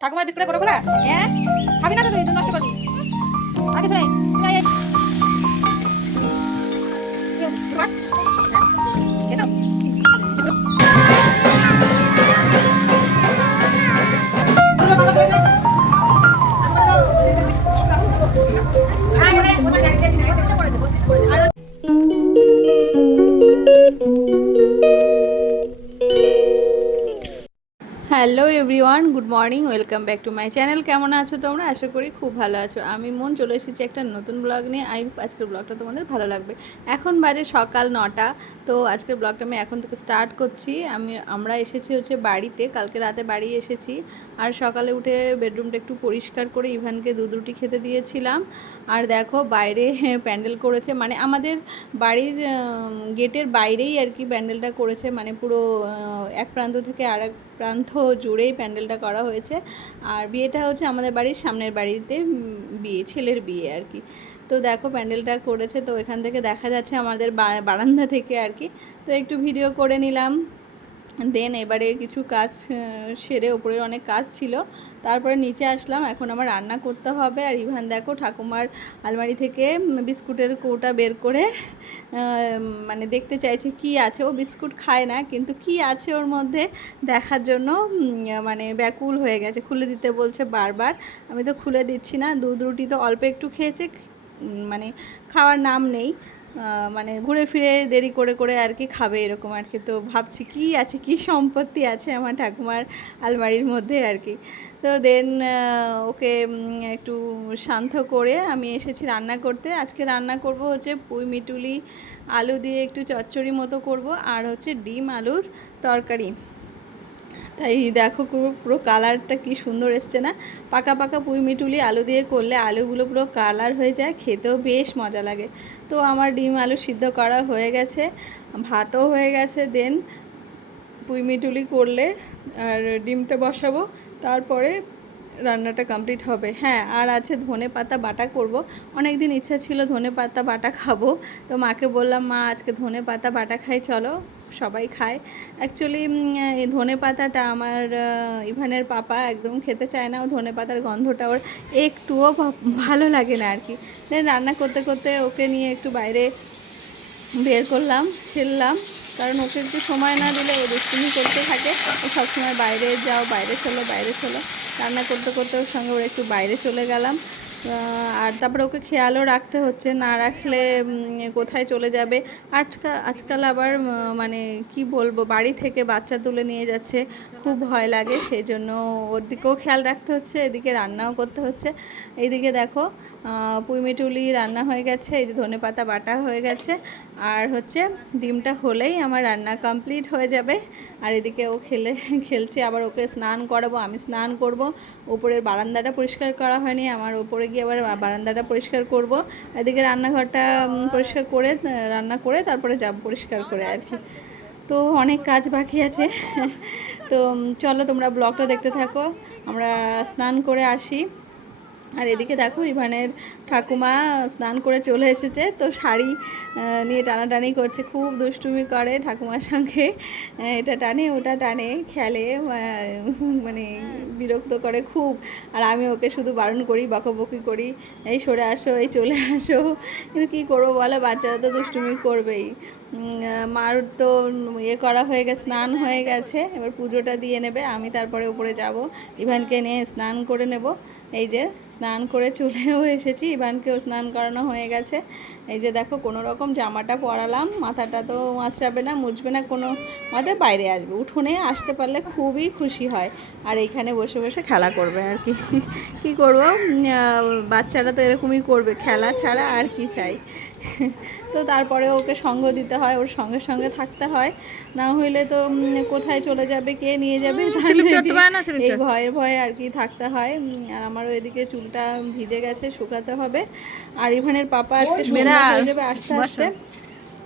ঠাকুমার বিস্কুটে করে খোলা হ্যাঁ খাবি না তো তুই নষ্ট করবি আর কিছু নাই hello everyone, good morning, welcome back to my channel. কেমন আছো তোমরা? আশা করি খুব ভালো আছো। আমি মন চলে এসেছি একটা নতুন ব্লগ নিয়ে। আই হোপ আজকের ব্লগটা তোমাদের ভালো লাগবে। এখন বাজে সকাল 9টা। তো আজকের ব্লগটা আমি এখন থেকে স্টার্ট করছি। আমরা এসেছি হচ্ছে বাড়িতে, কালকে রাতে বাড়ি এসেছি। আর সকালে উঠে বেডরুমটা একটু পরিষ্কার করে ইভানকে দুধ রুটি খেতে দিয়েছিলাম। আর দেখো বাইরে প্যান্ডেল করেছে, মানে আমাদের বাড়ির গেটের বাইরেই আর কি প্যান্ডেলটা করেছে, মানে পুরো এক প্রান্ত থেকে আর এক প্রান্ত জুড়েই প্যান্ডেলটা করা হয়েছে। আর বিয়েটা হচ্ছে আমাদের বাড়ির সামনের বাড়িতে বিয়ে, ছেলের বিয়ে আর কি। তো দেখো প্যান্ডেলটা করেছে, তো এখান থেকে দেখা যাচ্ছে আমাদের বারান্দা থেকে আর কি। তো একটু ভিডিও করে নিলাম। দেন এবারে কিছু কাজ সেরে, ওপরের অনেক কাজ ছিল, তারপরে নিচে আসলাম। এখন আমার রান্না করতে হবে। আর ইভান দেখো ঠাকুমার আলমারি থেকে বিস্কুটের কৌটা বের করে মানে দেখতে চাইছে কি আছে। ও বিস্কুট খায় না, কিন্তু কি আছে ওর মধ্যে দেখার জন্য মানে ব্যাকুল হয়ে গেছে। খুলে দিতে বলছে বারবার, আমি তো খুলে দিচ্ছি না। দুধ রুটি তো অল্প একটু খেয়েছে, মানে খাওয়ার নাম নেই। মানে ঘুরে ফিরে দেরি করে করে আর কি খাবে এরকম আর কি। তো ভাবছি কি আছে, কি সম্পত্তি আছে আমার ঠাকুমার আলমারির মধ্যে আর কি। তো দেন ওকে একটু শান্ত করে আমি এসেছি রান্না করতে। আজকে রান্না করব হচ্ছে পুঁই মিটুলি আলু দিয়ে একটু চচ্চড়ি মতো করব, আর হচ্ছে ডিম আলুর তরকারি। তাই দেখো পুরো পুরো কালারটা কি সুন্দর এসছে না। পাকা পাকা পুঁই মিটুলি আলু দিয়ে করলে আলুগুলো পুরো কালার হয়ে যায়, খেতেও বেশ মজা লাগে। তো আমার ডিম আলু সিদ্ধ করা হয়ে গেছে, ভাতও হয়ে গেছে। দেন পুঁই মিটুলি করলে আর ডিমটা বসাবো, তারপরে রান্নাটা কমপ্লিট হবে। হ্যাঁ, আর আছে ধনে পাতা বাটা করব। অনেক দিন ইচ্ছা ছিল ধনে পাতা বাটা খাবো। তো মাকে বললাম, মা আজকে ধনে পাতা বাটা খাই চলো। সবাই খায় অ্যাকচুয়ালি। এই ধনে পাতাটা আমার ইভানের পাপা একদম খেতে চায় না। ও ধনে পাতার গন্ধটা ওর একটুও ভালো লাগে না আর কি। দেন রান্না করতে করতে ওকে নিয়ে একটু বাইরে বের করলাম, খেললাম। কারণ ওকে একটু সময় না দিলে ও দুষ্টুমি করতে থাকে। ও সবসময় বাইরে যাও, বাইরে চলো, বাইরে চলো। রান্না করতে করতে ওর সঙ্গে ওরা একটু বাইরে চলে গেলাম। আর তারপরে ওকে খেয়ালও রাখতে হচ্ছে, না রাখলে কোথায় চলে যাবে। আজকাল আবার মানে কি বলবো, বাড়ি থেকে বাচ্চা তুলে নিয়ে যাচ্ছে, খুব ভয় লাগে। সেই জন্য ওর দিকেও খেয়াল রাখতে হচ্ছে, এদিকে রান্নাও করতে হচ্ছে। এইদিকে দেখো পুঁই মিটুলি রান্না হয়ে গেছে, এই ধনে পাতা বাটা হয়ে গেছে, আর হচ্ছে ডিমটা হলেই আমার রান্না কমপ্লিট হয়ে যাবে। আর এদিকে ও খেলছে, আবার ওকে স্নান করাবো, আমি স্নান করব। ওপরের বারান্দাটা পরিষ্কার করা হয়নি, আমার ওপরে গিয়ে আবার বারান্দাটা পরিষ্কার করব। এদিকে রান্নাঘরটা পরিষ্কার করে রান্না করে তারপরে যাব পরিষ্কার করে আর কি। তো অনেক কাজ বাকি আছে। তো চলো তোমরা ব্লগটা দেখতে থাকো, আমরা স্নান করে আসি। আর এদিকে দেখো ইভানের ঠাকুমা স্নান করে চলে এসেছে, তো শাড়ি নিয়ে টানাটানি করছে, খুব দুষ্টুমি করে ঠাকুমার সঙ্গে। এটা টানে ওটা টানে, খেলে, মানে বিরক্ত করে খুব। আর আমি ওকে শুধু বারণ করি, বকাবকি করি, এই সরে আসো, এই চলে আসো। কিন্তু কী করবো বলো, বাচ্চারা তো দুষ্টুমি করবেই। মার তো করা হয়ে গেছে, স্নান হয়ে গেছে, এবার পুজোটা দিয়ে নেবে, আমি তারপরে উপরে যাব, ইভানকে নিয়ে স্নান করে নেব। এই যে স্নান করে চলেও এসেছি, ইভানকেও স্নান করানো হয়ে গেছে। এই যে দেখো কোনো রকম জামাটা পরালাম, মাথাটা তো আঁচড়াবে না, মুছবে না, কোনো মতে বাইরে আসবে, উঠোনে আসতে পারলে খুবই খুশি হয়। আর এইখানে বসে বসে খেলা করবে আর কি। কী করবো, বাচ্চারা তো এরকমই করবে, খেলা ছাড়া আর কি চাই। তো তারপরে ওকে সঙ্গ দিতে হয়, ওর সঙ্গে সঙ্গে থাকতে হয়, না হইলে তো কোথায় চলে যাবে, কে নিয়ে যাবে, এই ভয়ে ভয়ে আর কি থাকতে হয়। আর আমারও এদিকে চুলটা ভিজে গেছে, শুকাতে হবে। আর ইভানের পাপা আজকে সন্ধ্যা হয়ে যাবে আসতে আসতে।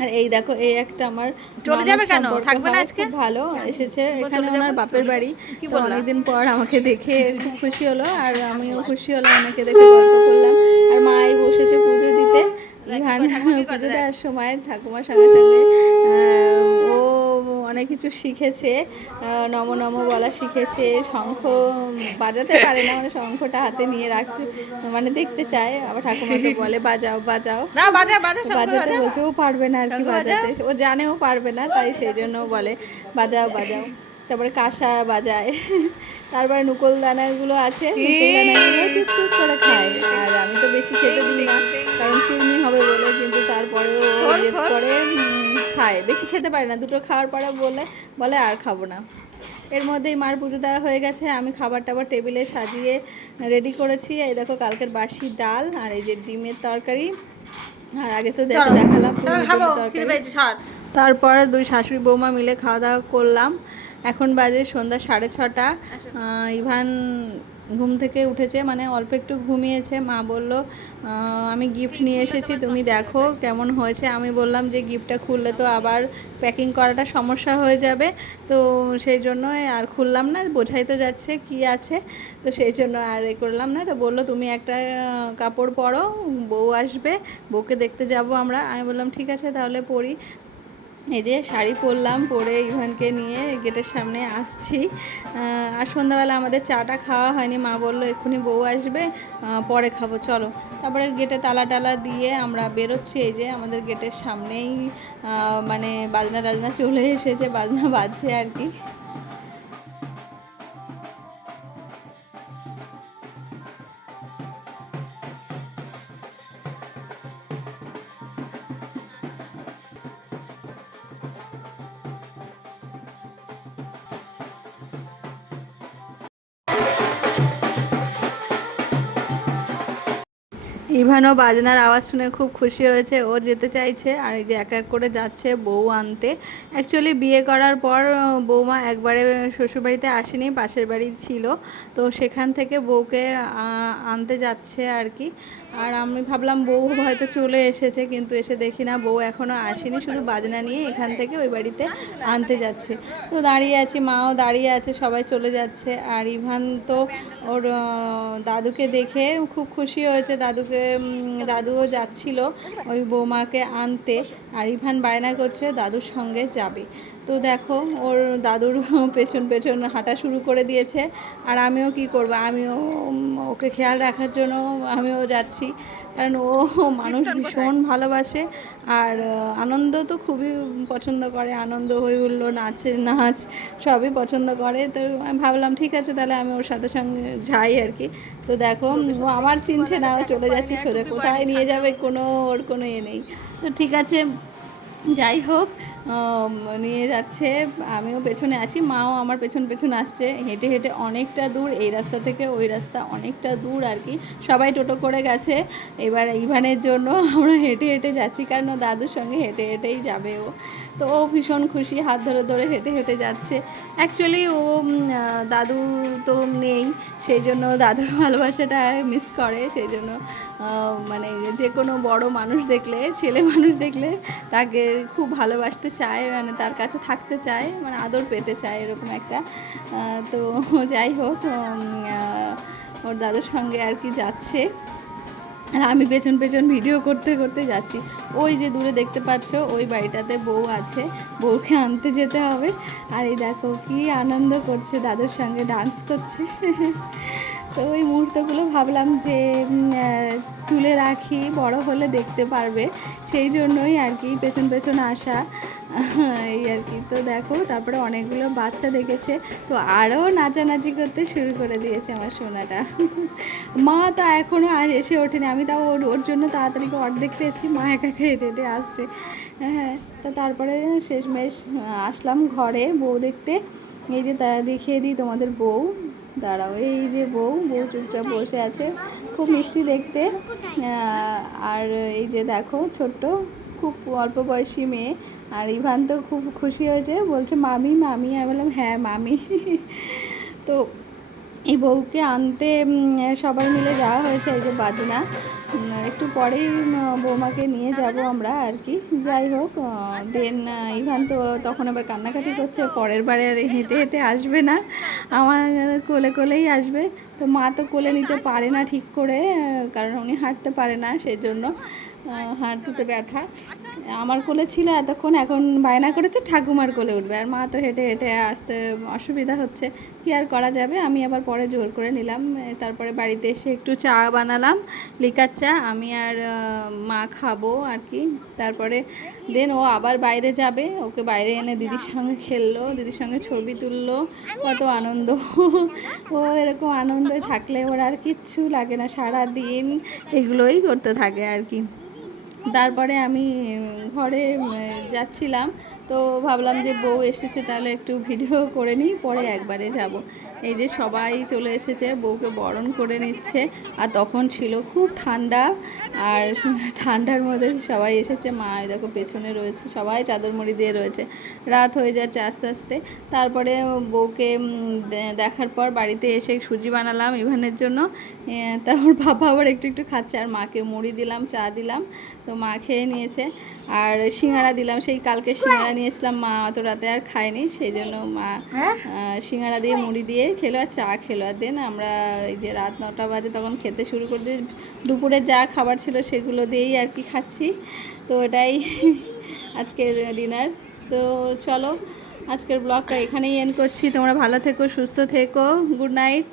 আর এই দেখো এই একটা আমার চলে যাবে কেন, থাকবে না আজকে? খুব ভালো এসেছে এখানে, ওনার বাপের বাড়ি। তো অনেকদিন পর আমাকে দেখে খুব খুশি হলো, আর আমিও খুশি হলাম, আমাকে দেখে গল্প করলাম। আর মাই বসেছে পুজো দিতে। ইভান পুজো দেওয়ার সময় ঠাকুমার সঙ্গে সঙ্গে ও অনেক কিছু শিখেছে, নম নম বলা শিখেছে, শঙ্খ বাজাতে পারে না, মানে শঙ্খটা হাতে নিয়ে রাখতে মানে দেখতে চায়, আবার ঠাকুমাকে বলে বাজাও বাজাও, না বাজা বাজা শঙ্খ বাজাতে বাজা। বলছে ও পারবে না আর কি শঙ্খ বাজাতে, ও জানে ও পারবে না, তাই সেই জন্য বলে বাজাও বাজাও। তারপরে কাঁসা বাজায়, তারপরে নুকলদানাগুলো আছে, নুকলদানাগুলো টুকটুক করে খায়। আর আমি তো বেশি খেতে দিই না, কারণ কৃমি হবে বলে, কিন্তু তারপরেও ও জেদ করে খায়, বেশি খেতে পারে না, দুটো খাওয়ার পরে বলে আর খাবো না। এর মধ্যেই মার পুজো দেওয়া হয়ে গেছে, আমি খাবার টাবার টেবিলে সাজিয়ে রেডি করেছি। এই দেখো কালকের বাসি ডাল, আর এই যে ডিমের তরকারি, আর আগে তো দেখালাম খাবো, খিদে তরকারি। পেয়েছে ছাড়। তারপর দুই শাশুড়ি বৌমা মিলে খাওয়া দাওয়া করলাম। এখন বাজে সন্ধ্যা 6:30। ইভান ঘুম থেকে উঠেছে, মানে অল্প একটু ঘুমিয়েছে। মা বলল আমি গিফট নিয়ে এসেছি, তুমি দেখো কেমন হয়েছে। আমি বললাম যে গিফটটা খুললে তো আবার প্যাকিং করাটা সমস্যা হয়ে যাবে, তো সেই জন্য আর খুললাম না, বোঝাই তো যাচ্ছে কি আছে, তো সেই জন্য আর করলাম না। তো বললো তুমি একটা কাপড় পরো, বউ আসবে, বউকে দেখতে যাব আমরা। আমি বললাম ঠিক আছে তাহলে পরি। এই যে শাড়ি পরলাম, পরে ইভানকে নিয়ে গেটের সামনে আসছি। আর সন্ধ্যাবেলা আমাদের চাটা খাওয়া হয়নি, মা বললো এক্ষুনি বউ আসবে, পরে খাবো চলো। তারপরে গেটে তালা টালা দিয়ে আমরা বেরোচ্ছি। এই যে আমাদের গেটের সামনেই মানে বাজনা টাজনা চলে এসেছে, বাজনা বাজছে আর কি। ইভানও বাজনার আওয়াজ শুনে খুব খুশি হয়েছে, ও যেতে চাইছে। আর এই যে এক এক করে যাচ্ছে বউ আনতে। অ্যাকচুয়ালি বিয়ে করার পর বৌমা একবারে শ্বশুরবাড়িতে আসেনি, পাশের বাড়ি ছিল, তো সেখান থেকে বউকে আনতে যাচ্ছে আর কি। আর আমি ভাবলাম বউ হয়তো চলে এসেছে, কিন্তু এসে দেখি না বউ এখনও আসেনি, শুধু বাজনা নিয়ে এখান থেকে ওই বাড়িতে আনতে যাচ্ছে। তো দাঁড়িয়ে আছি, মাও দাঁড়িয়ে আছে, সবাই চলে যাচ্ছে। আর ইভান তো ওর দাদুকে দেখে খুব খুশি হয়েছে, দাদুও যাচ্ছিল ওই বৌমাকে আনতে। আর ইভান বায়না করছে দাদুর সঙ্গে যাবে। তো দেখো ওর দাদুর পেছন পেছন হাঁটা শুরু করে দিয়েছে। আর আমিও কি করব, আমিও ওকে খেয়াল রাখার জন্য আমিও যাচ্ছি, কারণ ও মানুষ ভীষণ ভালোবাসে। আর আনন্দ তো খুবই পছন্দ করে, আনন্দ হয়ে উঠলো, নাচ সবই পছন্দ করে। তো আমি ভাবলাম ঠিক আছে তাহলে আমি ওর সাথে সঙ্গে যাই আর কি। তো দেখো ও আমার চিনছে না, ও চলে যাচ্ছে সোজা, কোথায় নিয়ে যাবে ওর কোনো এ নেই। তো ঠিক আছে যাই হোক, নিয়ে যাচ্ছে, আমিও পেছনে আছি, মাও আমার পেছন পেছন আসছে। হেঁটে হেঁটে অনেকটা দূর, এই রাস্তা থেকে ওই রাস্তা অনেকটা দূর আর কি। সবাই টোটো করে গেছে, এবার ইভানের জন্য আমরা হেঁটে হেঁটে যাচ্ছি, কারণ ও দাদুর সঙ্গে হেঁটে হেঁটেই যাবে ও। তো ও ভীষণ খুশি, হাত ধরে ধরে হেঁটে হেঁটে যাচ্ছে। অ্যাকচুয়ালি ও দাদু তো নেই, সেই জন্য দাদুর ভালোবাসাটা মিস করে, সেই জন্য মানে যে কোনো বড় মানুষ দেখলে, ছেলে মানুষ দেখলে তাকে খুব ভালোবাসতে চায়, মানে তার কাছে থাকতে চায়, মানে আদর পেতে চায়, এরকম একটা। তো যাই হোক, ওর দাদুর সঙ্গে আর কি যাচ্ছে। আর আমি পেছন পেছন ভিডিও করতে করতে যাচ্ছি। ওই যে দূরে দেখতে পাচ্ছ ওই বাড়িটাতে বউ আছে, বউকে আনতে যেতে হবে। আর এই দেখো কি আনন্দ করছে, দাদুর সঙ্গে ডান্স করছে। তো ওই মুহূর্তগুলো ভাবলাম যে তুলে রাখি, বড় হলে দেখতে পারবে, সেই জন্যই আর কি পেছন পেছন আসা, এই আর কি। তো দেখো তারপরে অনেকগুলো বাচ্চা দেখেছে, তো আরও নাচানাচি করতে শুরু করে দিয়েছে আমার সোনাটা। মা তা এখনও এসে ওঠেনি, আমি তাও ওর জন্য তাড়াতাড়ি অর্ধেকটা এসেছি, মা একা একা হেঁটে হেঁটে আসছে। হ্যাঁ, তো তারপরে শেষমেশ আসলাম ঘরে বউ দেখতে। এই যে তারা দেখিয়ে দিই তোমাদের বউ, দাঁড়াও, এই যে বউ চুপচাপ বসে আছে, খুব মিষ্টি দেখতে। আর এই যে দেখো ছোট্ট, খুব অল্প বয়সী মেয়ে। আর ইভান তো খুব খুশি হয়েছে, বলছে মামি মামি, আমি বললাম হ্যাঁ মামি। তো এই বউকে আনতে সবাই মিলে যাওয়া হয়েছে, এই যে বাজনা, একটু পরেই বৌমাকে নিয়ে যাব আমরা আর কি। যাই হোক, দেন ইভান তো তখন আবার কান্নাকাটি করছে, পরের বারে আর হেঁটে হেঁটে আসবে না, আমার কোলে কোলেই আসবে। তো মা তো কোলে নিতে পারে না ঠিক করে, কারণ উনি হাঁটতে পারে না, সেই জন্য হাঁটুতে ব্যথা। আমার কোলে ছিল এতক্ষণ, এখন বায়না করেছে ঠাকুমার কোলে উঠবে, আর মা তো হেঁটে হেঁটে আসতে অসুবিধা হচ্ছে, কি আর করা যাবে। আমি আবার পরে জোর করে নিলাম। তারপরে বাড়িতে এসে একটু চা বানালাম, লিকার চা, আমি আর মা খাবো আর কি। তারপরে দেন ও আবার বাইরে যাবে, ওকে বাইরে এনে দিদির সঙ্গে খেললো, দিদির সঙ্গে ছবি তুললো, কত আনন্দ। ও এরকম আনন্দে থাকলে ওর আর কিচ্ছু লাগে না, সারা দিন এগুলোই করতে থাকে আর কি। তারপরে আমি ঘরে যাচ্ছিলাম, তো ভাবলাম যে বউ এসেছে, তাহলে একটু ভিডিও করে নিই, পরে একবারে যাব। এই যে সবাই চলে এসেছে, বউকে বরণ করে নিচ্ছে, আর তখন ছিল খুব ঠান্ডা, আর ঠান্ডার মধ্যে সবাই এসেছে। মা দেখো পেছনে রয়েছে, সবাই চাদর মুড়ি দিয়ে রয়েছে, রাত হয়ে যাচ্ছে আস্তে আস্তে। তারপরে বউকে দেখার পর বাড়িতে এসে সুজি বানালাম ইভানের জন্য, তা ওর বাবা আবার একটু একটু খাচ্ছে, আর মাকে মুড়ি দিলাম, চা দিলাম, তো মা খেয়ে নিয়েছে। আর সিঙ্গারা দিলাম, সেই কালকে সিঙ্গারা নিয়েছিলাম, মা অত রাতে আর খায়নি, সেই জন্য মা সিঙ্গারা দিয়ে মুড়ি দিয়ে খেলো আর চা খেলো। আর দেন আমরা এই যে রাত 9টা বাজে তখন খেতে শুরু করে দিয়ে, দুপুরে যা খাবার ছিল সেগুলো দিয়েই আর কি খাচ্ছি। তো ওটাই আজকের ডিনার। তো চলো আজকের ব্লগটা এখানেই এন্ড করছি। তোমরা ভালো থেকো, সুস্থ থেকো, গুড নাইট।